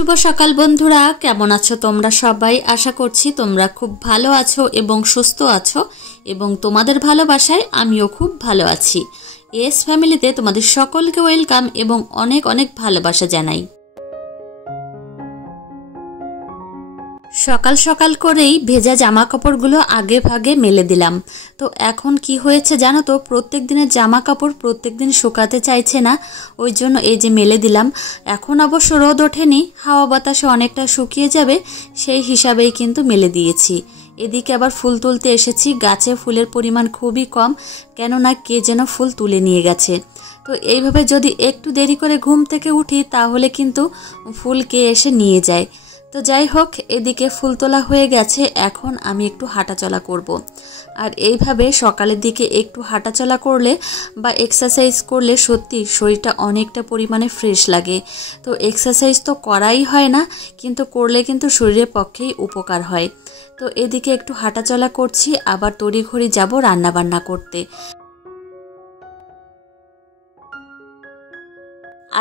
শুভ সকাল বন্ধুরা, কেমন আছো তোমরা সবাই? আশা করছি তোমরা খুব ভালো আছো এবং সুস্থ আছো এবং তোমাদের ভালোবাসায় আমিও খুব ভালো আছি। এস ফ্যামিলিতে তোমাদের সকলকে ওয়েলকাম এবং অনেক অনেক ভালোবাসা জানাই। সকাল সকাল করেই ভেজা জামা কাপড়গুলো আগে ভাগে মেলে দিলাম। তো এখন কি হয়েছে জানো তো, প্রত্যেক দিনের জামা কাপড় প্রত্যেক দিন শুকাতে চাইছে না, ওই জন্য এই যে মেলে দিলাম। এখন অবশ্য রোদ ওঠেনি, হাওয়া বাতাসে অনেকটা শুকিয়ে যাবে, সেই হিসাবেই কিন্তু মেলে দিয়েছি। এদিকে আবার ফুল তুলতে এসেছি, গাছে ফুলের পরিমাণ খুবই কম, কেননা কে যেন ফুল তুলে নিয়ে গেছে। তো এইভাবে যদি একটু দেরি করে ঘুম থেকে উঠি তাহলে কিন্তু ফুল কে এসে নিয়ে যায়। তো যাই হোক, এদিকে ফুল তোলা হয়ে গেছে, এখন আমি একটু হাঁটাচলা করব। আর এইভাবে সকালের দিকে একটু হাঁটাচলা করলে বা এক্সারসাইজ করলে সত্যি শরীরটা অনেকটা পরিমাণে ফ্রেশ লাগে। তো এক্সারসাইজ তো করাই হয় না, কিন্তু করলে কিন্তু শরীরের পক্ষেই উপকার হয়। তো এদিকে একটু হাঁটাচলা করছি, আবার তড়িঘড়ি যাব রান্নাবান্না করতে।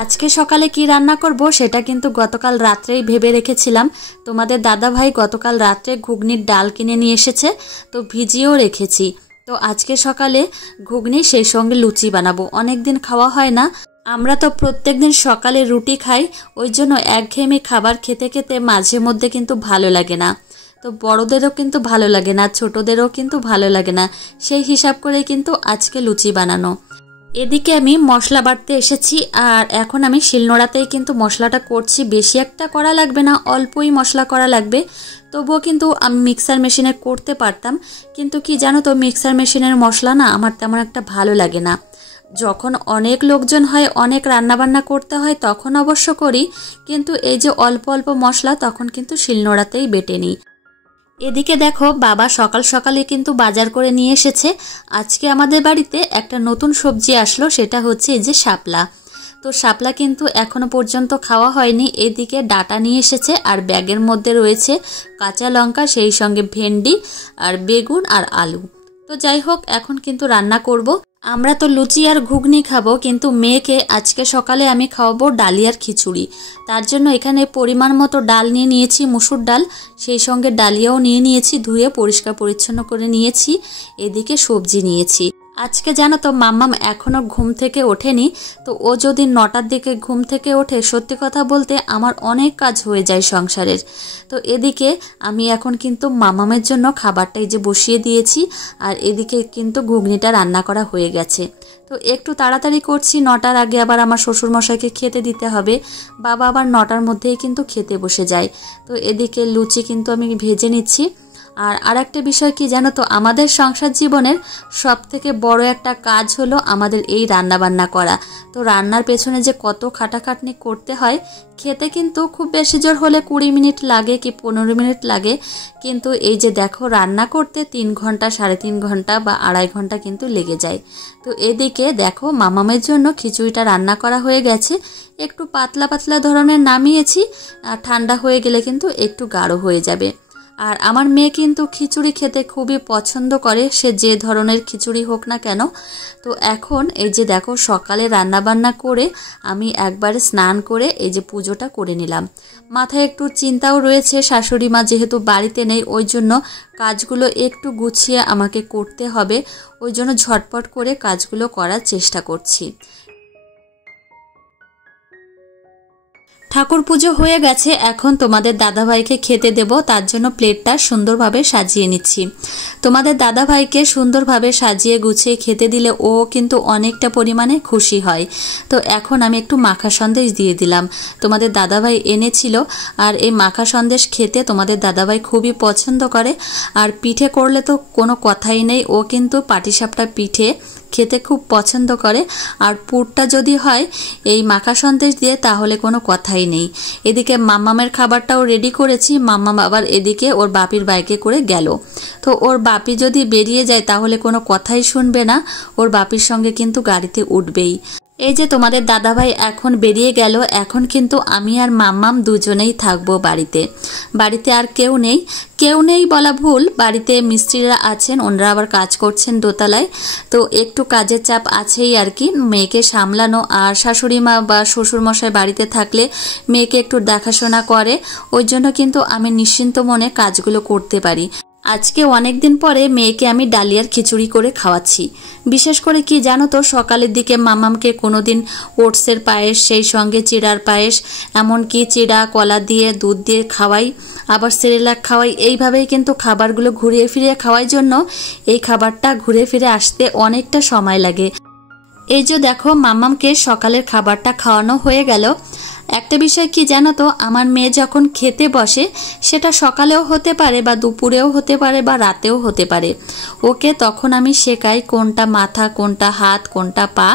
আজকে সকালে কি রান্না করব সেটা কিন্তু গতকাল রাত্রেই ভেবে রেখেছিলাম। তোমাদের দাদা ভাই গতকাল রাত্রে ঘুগনির ডাল কিনে নিয়ে এসেছে, তো ভিজিয়েও রেখেছি। তো আজকে সকালে ঘুগনি সেই সঙ্গে লুচি বানাবো, অনেক দিন খাওয়া হয় না। আমরা তো প্রত্যেক দিন সকালে রুটি খাই, ওই জন্য একঘেয়েমি খাবার খেতে খেতে মাঝে মধ্যে কিন্তু ভালো লাগে না। তো বড়দেরও কিন্তু ভালো লাগে না, ছোটদেরও কিন্তু ভালো লাগে না, সেই হিসাব করে কিন্তু আজকে লুচি বানানো। এদিকে আমি মশলা বাটতে এসেছি, আর এখন আমি শিলনোড়াতেই কিন্তু মশলাটা করছি। বেশি একটা করা লাগবে না, অল্পই মশলা করা লাগবে। তবুও কিন্তু আমি মিক্সার মেশিনে করতে পারতাম, কিন্তু কি জানো তো, মিক্সার মেশিনের মশলা না আমার তেমন একটা ভালো লাগে না। যখন অনেক লোকজন হয়, অনেক রান্নাবান্না করতে হয়, তখন অবশ্য করি, কিন্তু এই যে অল্প অল্প মশলা তখন কিন্তু শিলনোড়াতেই বেটে নিই। এদিকে দেখো, বাবা সকাল সকালে কিন্তু বাজার করে নিয়ে এসেছে। আজকে আমাদের বাড়িতে একটা নতুন সবজি আসলো, সেটা হচ্ছে এই যে শাপলা। তো শাপলা কিন্তু এখনো পর্যন্ত খাওয়া হয়নি। এদিকে ডাটা নিয়ে এসেছে, আর ব্যাগের মধ্যে রয়েছে কাঁচা লঙ্কা, সেই সঙ্গে ভেন্ডি আর বেগুন আর আলু। তো যাই হোক, এখন কিন্তু রান্না করব। আমরা তো লুচি আর ঘুগনি খাবো, কিন্তু মেয়েকে আজকে সকালে আমি খাওয়াবো ডালিয়ার খিচুড়ি। তার জন্য এখানে পরিমাণ মতো ডাল নিয়ে নিয়েছি, মুসুর ডাল, সেই সঙ্গে ডালিয়াও নিয়ে নিয়েছি, ধুয়ে পরিষ্কার পরিচ্ছন্ন করে নিয়েছি। এদিকে সবজি নিয়েছি। আজকে জানো তো, মাম্মাম এখনও ঘুম থেকে ওঠেনি। তো ও যদি 9টার দিকে ঘুম থেকে ওঠে, সত্যি কথা বলতে আমার অনেক কাজ হয়ে যায় সংসারের। তো এদিকে আমি এখন কিন্তু মাম্মামের জন্য খাবারটা এই যে বসিয়ে দিয়েছি, আর এদিকে কিন্তু ঘুগনিটা রান্না করা হয়ে গেছে। তো একটু তাড়াতাড়ি করছি, 9টার আগে আবার আমার শ্বশুরমশাইকে খেতে দিতে হবে। বাবা আবার 9টার মধ্যেই কিন্তু খেতে বসে যায়। তো এদিকে লুচি কিন্তু আমি ভেজে নিচ্ছি। আর একটা বিষয় কি জানো তো, আমাদের সংসার জীবনের সব থেকে বড় একটা কাজ হলো আমাদের এই রান্নাবান্না করা। তো রান্নার পেছনে যে কত খাটাখাটনি করতে হয়, খেতে কিন্তু খুব বেশি জোর হলে 20 মিনিট লাগে কি 15 মিনিট লাগে, কিন্তু এই যে দেখো, রান্না করতে 3 ঘন্টা, 3.5 ঘন্টা বা 2.5 ঘন্টা কিন্তু লেগে যায়। তো এদিকে দেখো, মামামের জন্য খিচুড়িটা রান্না করা হয়ে গেছে। একটু পাতলা পাতলা ধরনের নামিয়েছি, ঠান্ডা হয়ে গেলে কিন্তু একটু গাঢ় হয়ে যাবে। আর আমার মেয়ে কিন্তু খিচুড়ি খেতে খুবই পছন্দ করে, সে যে ধরনের খিচুড়ি হোক না কেন। তো এখন এই যে দেখো, সকালে রান্নাবান্না করে আমি একবারে স্নান করে এই যে পুজোটা করে নিলাম। মাথায় একটু চিন্তাও রয়েছে, শাশুড়ি মা যেহেতু বাড়িতে নেই, ওই জন্য কাজগুলো একটু গুছিয়ে আমাকে করতে হবে, ওই জন্য ঝটপট করে কাজগুলো করার চেষ্টা করছি। ঠাকুর পুজো হয়ে গেছে, এখন তোমাদের দাদাভাইকে খেতে দেব, তার জন্য প্লেটটা সুন্দরভাবে সাজিয়ে নিচ্ছি। তোমাদের দাদাভাইকে সুন্দরভাবে সাজিয়ে গুছিয়ে খেতে দিলে ও কিন্তু অনেকটা পরিমাণে খুশি হয়। তো এখন আমি একটু মাখা সন্দেশ দিয়ে দিলাম, তোমাদের দাদাভাই এনেছিল। আর এই মাখা সন্দেশ খেতে তোমাদের দাদাভাই খুবই পছন্দ করে। আর পিঠে করলে তো কোনো কথাই নেই, ও কিন্তু পাটিসাপটা পিঠে খেতে খুব পছন্দ করে। আর পুরটা যদি হয় এই মাখা সন্দেশ দিয়ে, তাহলে কোনো কথাই নেই। এদিকে মাম্মামের খাবারটাও রেডি করেছি। মাম্মাম আবার এদিকে ওর বাপির বাইকে করে গেল। তো ওর বাপি যদি বেরিয়ে যায় তাহলে কোনো কথাই শুনবে না, ওর বাপির সঙ্গে কিন্তু গাড়িতে উঠবেই। এই যে তোমাদের দাদাভাই এখন বেরিয়ে গেল, এখন কিন্তু আমি আর মাম্মাম দুজনেই থাকবো বাড়িতে। বাড়িতে আর কেউ নেই বলা ভুল, বাড়িতে মিস্ত্রিরা আছেন, ওনারা আবার কাজ করছেন দোতলায়। তো একটু কাজের চাপ আছেই আর কি, মেয়েকে সামলানো। আর শাশুড়ি মা বা শ্বশুরমশাই বাড়িতে থাকলে মেয়েকে একটু দেখাশোনা করে, ওই জন্য কিন্তু আমি নিশ্চিন্ত মনে কাজগুলো করতে পারি। আজকে অনেক দিন পরে মেয়েকে আমি ডালিয়ার খিচুড়ি করে খাওয়াচ্ছি। বিশেষ করে কি জানো তো, সকালের দিকে মামামকে কোনোদিন ওটসের পায়েস, সেই সঙ্গে চিড়ার পায়েস, এমনকি চিড়া কলা দিয়ে দুধ দিয়ে খাওয়াই, আবার সেরেলাক খাওয়াই। এইভাবেই কিন্তু খাবারগুলো ঘুরিয়ে ফিরিয়ে খাওয়ার জন্য এই খাবারটা ঘুরে ফিরে আসতে অনেকটা সময় লাগে। এই যে দেখো মামামকে সকালের খাবারটা খাওয়ানো হয়ে গেল। একটা বিষয় কি জানো তো, আমার মেয়ে যখন খেতে বসে, সেটা সকালেও হতে পারে বা দুপুরেও হতে পারে বা রাতেও হতে পারে, ওকে তখন আমি শেখাই কোনটা মাথা, কোনটা হাত, কোনটা পা।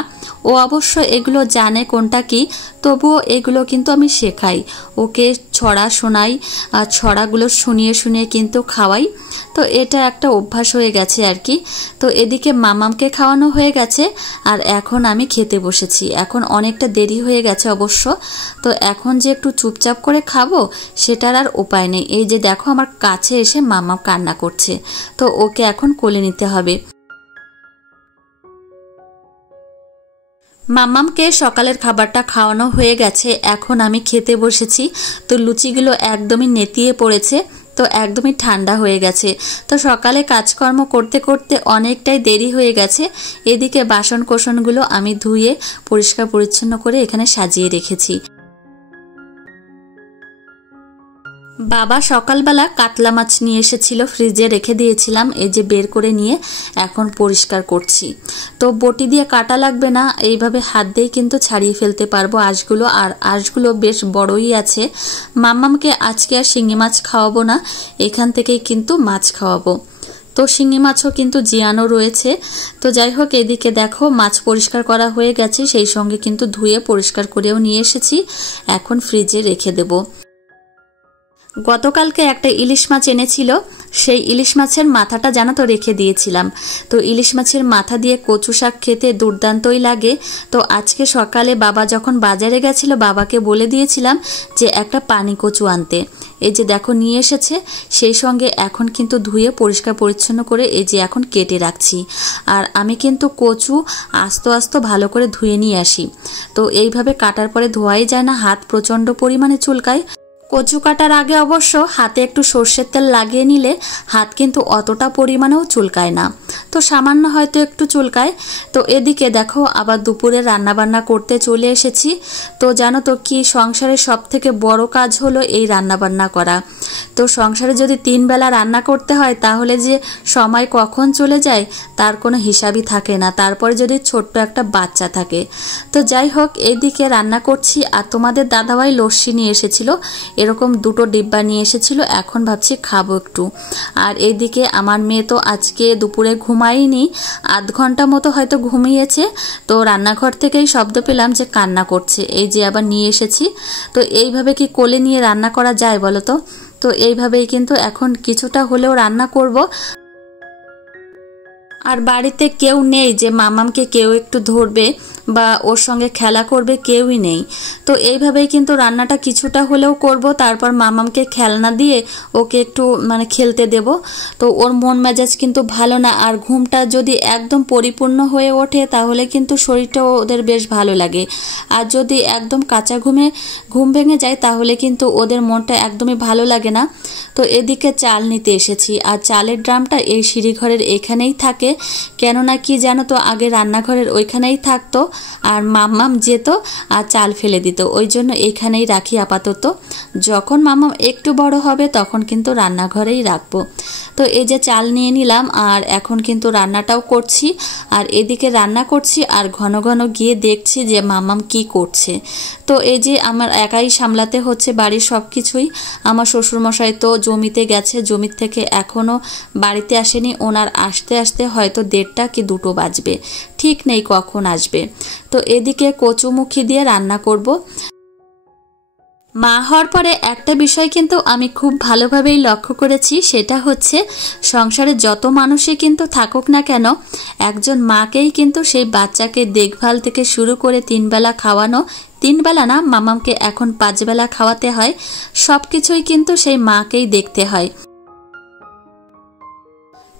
ও অবশ্য এগুলো জানে কোনটা কি, তবুও এগুলো কিন্তু আমি শেখাই ওকে, ছড়া শোনাই, আর ছড়াগুলো শুনিয়ে শুনিয়ে কিন্তু খাওয়াই। তো এটা একটা অভ্যাস হয়ে গেছে আর কি। তো এদিকে মামামকে খাওয়ানো হয়ে গেছে, আর এখন আমি খেতে বসেছি। এখন অনেকটা দেরি হয়ে গেছে অবশ্য, তো এখন যে একটু চুপচাপ করে খাবো সেটার আর উপায় নেই। এই যে দেখো আমার কাছে এসে মামাম কান্না করছে, তো ওকে এখন কোলে নিতে হবে। মাম্মামকে সকালের খাবারটা খাওয়ানো হয়ে গেছে, এখন আমি খেতে বসেছি। তো লুচিগুলো একদমই নেতিয়ে পড়েছে, তো একদমই ঠান্ডা হয়ে গেছে। তো সকালে কাজকর্ম করতে করতে অনেকটাই দেরি হয়ে গেছে। এদিকে বাসন কোসনগুলো আমি ধুয়ে পরিষ্কার পরিচ্ছন্ন করে এখানে সাজিয়ে রেখেছি। বাবা সকালবেলা কাতলা মাছ নিয়ে এসেছিল, ফ্রিজে রেখে দিয়েছিলাম, এই যে বের করে নিয়ে এখন পরিষ্কার করছি। তো বটি দিয়ে কাটা লাগবে না, এইভাবে হাত দিয়েই কিন্তু ছাড়িয়ে ফেলতে পারবো আঁশগুলো। আর আঁশগুলো বেশ বড়ই আছে। মাম্মামকে আজকে আর শিঙি মাছ খাওয়াবো না, এখান থেকেই কিন্তু মাছ খাওয়াবো। তো শিঙি মাছও কিন্তু জিয়ানো রয়েছে। তো যাই হোক, এদিকে দেখো মাছ পরিষ্কার করা হয়ে গেছে, সেই সঙ্গে কিন্তু ধুয়ে পরিষ্কার করেও নিয়ে এসেছি, এখন ফ্রিজে রেখে দেবো। গতকালকে একটা ইলিশ মাছ এনেছিল, সেই ইলিশ মাছের মাথাটা জানো তো রেখে দিয়েছিলাম। তো ইলিশ মাছের মাথা দিয়ে কচু শাক খেতে দুর্দান্তই লাগে। তো আজকে সকালে বাবা যখন বাজারে গেছিল, বাবাকে বলে দিয়েছিলাম যে একটা পানি কচু আনতে। এই যে দেখো নিয়ে এসেছে, সেই সঙ্গে এখন কিন্তু ধুয়ে পরিষ্কার পরিচ্ছন্ন করে এই যে এখন কেটে রাখছি। আর আমি কিন্তু কচু আস্ত আস্ত ভালো করে ধুয়ে নিয়ে আসি। তো এইভাবে কাটার পরে ধোয়াই যায় না, হাত প্রচণ্ড পরিমাণে চুলকায়। কচু কাটার আগে অবশ্য হাতে একটু সর্ষের তেল লাগিয়ে নিলে হাত কিন্তু অতটা পরিমাণেও চুলকায় না, তো সামান্য হয়তো একটু চুলকায়। তো এদিকে দেখো আবার দুপুরে রান্নাবান্না করতে চলে এসেছি। তো জানো তো কি, সংসারের সব থেকে বড় কাজ হলো এই রান্নাবান্না করা। তো সংসারে যদি 3 বেলা রান্না করতে হয়, তাহলে যে সময় কখন চলে যায় তার কোনো হিসাবই থাকে না, তারপরে যদি ছোট্ট একটা বাচ্চা থাকে। তো যাই হোক, এইদিকে রান্না করছি। আর তোমাদের দাদাভাই লস্যি নিয়ে এসেছিল, এরকম 2টো ডিব্বা নিয়ে এসেছিল, এখন ভাবছি খাবো একটু। আর এইদিকে আমার মেয়ে তো আজকে দুপুরে ঘুমায়নি, আধ ঘন্টা মতো হয়তো ঘুমিয়েছে। তো রান্নাঘর থেকেই শব্দ পেলাম যে কান্না করছে, এই যে আবার নিয়ে এসেছি। তো এইভাবে কি কোলে নিয়ে রান্না করা যায় বলো তো? তো এইভাবেই কিন্তু এখন কিছুটা হলেও রান্না করব। আর বাড়িতে কেউ নেই যে মামামকে কেউ একটু ধরবে বা ওর সঙ্গে খেলা করবে, কেউই নেই। তো এইভাবেই কিন্তু রান্নাটা কিছুটা হলেও করব, তারপর মামামকে খেলনা দিয়ে ওকে একটু খেলতে দেব। তো ওর মন মেজাজ কিন্তু ভালো না, আর ঘুমটা যদি একদম পরিপূর্ণ হয়ে ওঠে তাহলে কিন্তু শরীরটাও ওদের বেশ ভালো লাগে। আর যদি একদম কাঁচা ঘুম ভেঙে যায় তাহলে কিন্তু ওদের মনটা একদমই ভালো লাগে না। তো এদিকে চাল নিতে এসেছি, আর চালের ড্রামটা এই সিঁড়িঘরের এখানেই থাকে। কেননা কি জানো তো, আগে রান্নাঘরের ওইখানেই থাকতো, আর মাম্মাম যেত আর চাল ফেলে দিত, ওই জন্য এখানেই রাখি আপাতত। যখন মাম্মাম একটু বড় হবে তখন কিন্তু রান্নাঘরেই রাখবো। তো এই যে চাল নিয়ে নিলাম, আর এখন কিন্তু রান্নাটাও করছি। আর এদিকে রান্না করছি আর ঘন ঘন গিয়ে দেখছি যে মাম্মাম কি করছে। তো এই যে আমার একাই সামলাতে হচ্ছে বাড়ির সব কিছুই। আমার শ্বশুরমশাই তো জমিতে গেছে, জমির থেকে এখনও বাড়িতে আসেনি, ওনার আসতে আসতে হয়তো 1:30 কি 2টো বাজবে, ঠিক নেই কখন আসবে। তো এদিকে কচুমুখী দিয়ে রান্না করব। মা হওয়ার পরে একটা বিষয় কিন্তু আমি খুব ভালোভাবেই লক্ষ্য করেছি, সেটা হচ্ছে সংসারে যত মানুষই কিন্তু থাকুক না কেন, একজন মাকেই কিন্তু সেই বাচ্চাকে দেখভাল থেকে শুরু করে 3 বেলা খাওয়ানো, 3 বেলা না, মামামকে এখন 5 বেলা খাওয়াতে হয়, সব কিছুই কিন্তু সেই মাকেই দেখতে হয়।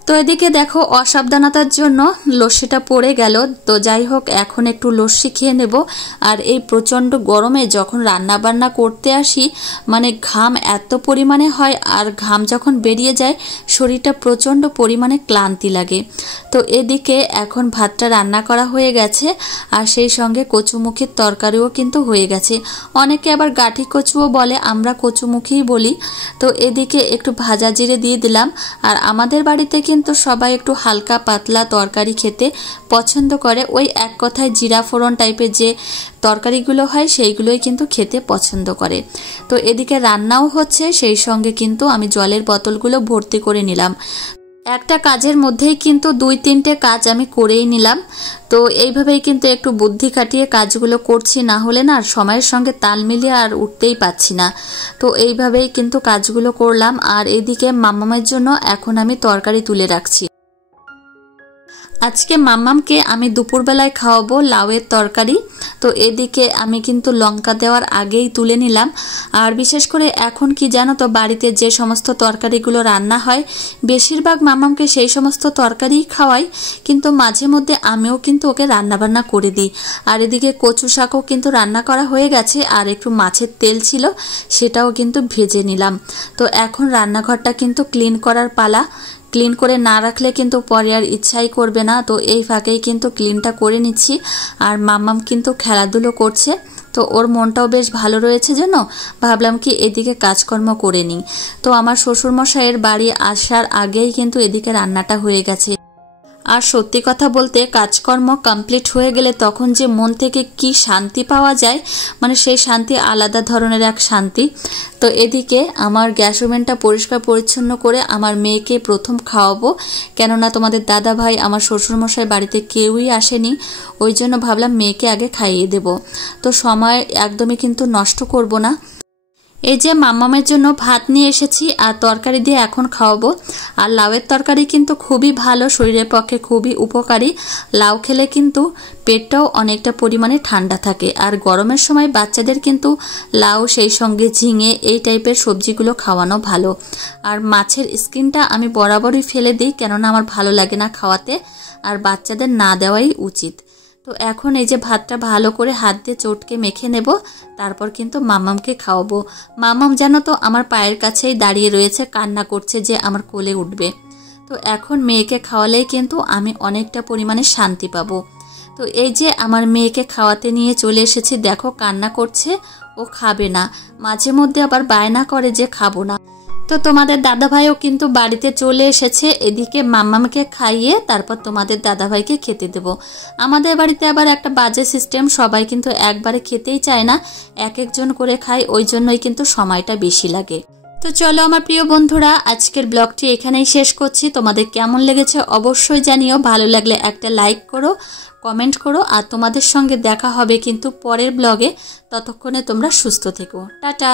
তো এদিকে দেখো অসাবধানতার জন্য লস্যিটা পড়ে গেল। তো যাই হোক, এখন একটু লস্যি খেয়ে নেব। আর এই প্রচণ্ড গরমে যখন রান্না বান্না করতে আসি, মানে ঘাম এত পরিমাণে হয়, আর ঘাম যখন বেরিয়ে যায় শরীরটা প্রচণ্ড পরিমাণে ক্লান্তি লাগে। তো এদিকে এখন ভাতটা রান্না করা হয়ে গেছে, আর সেই সঙ্গে কচুমুখির তরকারিও কিন্তু হয়ে গেছে। অনেকে আবার গাঠি কচুও বলে, আমরা কচুমুখিই বলি। তো এদিকে একটু ভাজা জিরে দিয়ে দিলাম। আর আমাদের বাড়িতে কিন্তু সবাই একটু হালকা পাতলা তরকারি খেতে পছন্দ করে, ওই এক কথায় জিরা ফোড়ন টাইপের যে তরকারিগুলো হয় সেইগুলোই কিন্তু খেতে পছন্দ করে। তো এদিকে রান্নাও হচ্ছে, সেই সঙ্গে কিন্তু আমি জলের বোতলগুলো ভর্তি করে নিলাম। একটা কাজের মধ্যেই কিন্তু 2-3টে কাজ আমি করেই নিলাম। তো এইভাবেই কিন্তু একটু বুদ্ধি খাটিয়ে কাজগুলো করছি, না হলে না সময়ের সঙ্গে তাল মিলিয়ে আর উঠতেই পাচ্ছি না। তো এইভাবেই কিন্তু কাজগুলো করলাম। আর এদিকে মাম্মামের জন্য এখন আমি তরকারি তুলে রাখছি। আজকে মাম্মামকে আমি দুপুরবেলায় খাওয়াবো লাউয়ের তরকারি। তো এদিকে আমি কিন্তু লঙ্কা দেওয়ার আগেই তুলে নিলাম। আর বিশেষ করে এখন কি জানো তো, বাড়িতে যে সমস্ত তরকারিগুলো রান্না হয় বেশিরভাগ মাম্মামকে সেই সমস্ত তরকারিই খাওয়াই, কিন্তু মাঝে মধ্যে আমিও কিন্তু ওকে রান্নাবান্না করে দিই। আর এদিকে কচু শাকও কিন্তু রান্না করা হয়ে গেছে, আর একটু মাছের তেল ছিল সেটাও কিন্তু ভেজে নিলাম। তো এখন রান্নাঘরটা কিন্তু ক্লিন করার পালা। ক্লিন করে না রাখলে কিন্তু পরে আর ইচ্ছাই করবে না। তো এই ফাঁকেই কিন্তু ক্লিনটা করে নিচ্ছি। আর মাম্মাম কিন্তু খেলাধুলো করছে, তো ওর মনটাও বেশ ভালো রয়েছে যেন ভাবলাম কি এদিকে কাজকর্ম করে নিই। তো আমার শ্বশুরমশাইয়ের বাড়ি আসার আগেই কিন্তু এদিকে রান্নাটা হয়ে গেছে। আর সত্যি কথা বলতে কাজকর্ম কমপ্লিট হয়ে গেলে তখন যে মন থেকে কি শান্তি পাওয়া যায়, মানে সেই শান্তি আলাদা ধরনের এক শান্তি। তো এদিকে আমার গ্যাস ওভেনটা পরিষ্কার পরিচ্ছন্ন করে আমার মেয়েকে প্রথম খাওয়াবো, কেননা তোমাদের দাদা ভাই আমার শ্বশুরমশাই বাড়িতে কেউই আসেনি, ওই জন্য ভাবলাম মেয়েকে আগে খাইয়ে দেব। তো সময় একদমই কিন্তু নষ্ট করব না। এই যে মাম্মামের জন্য ভাত নিয়ে এসেছি, আর তরকারি দিয়ে এখন খাওয়াবো। আর লাউয়ের তরকারি কিন্তু খুবই ভালো, শরীরের পক্ষে খুবই উপকারী। লাউ খেলে কিন্তু পেটটাও অনেকটা পরিমাণে ঠান্ডা থাকে। আর গরমের সময় বাচ্চাদের কিন্তু লাউ, সেই সঙ্গে ঝিঙে, এই টাইপের সবজিগুলো খাওয়ানো ভালো। আর মাছের স্কিনটা আমি বরাবরই ফেলে দিই, কেননা আমার ভালো লাগে না খাওয়াতে, আর বাচ্চাদের না দেওয়াই উচিত। তো এখন এই যে ভাতটা ভালো করে হাত দিয়ে চটকে মেখে নেব, তারপর কিন্তু মাম্মামকে খাওয়াবো। মাম্মাম জানো তো আমার পায়ের কাছেই দাঁড়িয়ে রয়েছে, কান্না করছে যে আমার কোলে উঠবে। তো এখন মেয়েকে খাওয়ালেই কিন্তু আমি অনেকটা পরিমাণে শান্তি পাবো। তো এই যে আমার মেয়েকে খাওয়াতে নিয়ে চলে এসেছি, দেখো কান্না করছে, ও খাবে না, মাঝে মধ্যে আবার বায়না করে যে খাবো না। তো তোমাদের দাদাভাইও কিন্তু বাড়িতে চলে এসেছে, এদিকে মাম্মামকে খাইয়ে তারপর তোমাদের দাদাভাইকে খেতে দেব। আমাদের বাড়িতে আবার একটা বাজে সিস্টেম, সবাই কিন্তু একবারে খেতেই চায় না, এক একজন করে খায়, ওই জন্যই কিন্তু সময়টা বেশি লাগে। তো চলো আমার প্রিয় বন্ধুরা, আজকের ব্লগটি এখানেই শেষ করছি। তোমাদের কেমন লেগেছে অবশ্যই জানিও, ভালো লাগলে একটা লাইক করো, কমেন্ট করো। আর তোমাদের সঙ্গে দেখা হবে কিন্তু পরের ব্লগে। ততক্ষণে তোমরা সুস্থ থেকো, টাটা।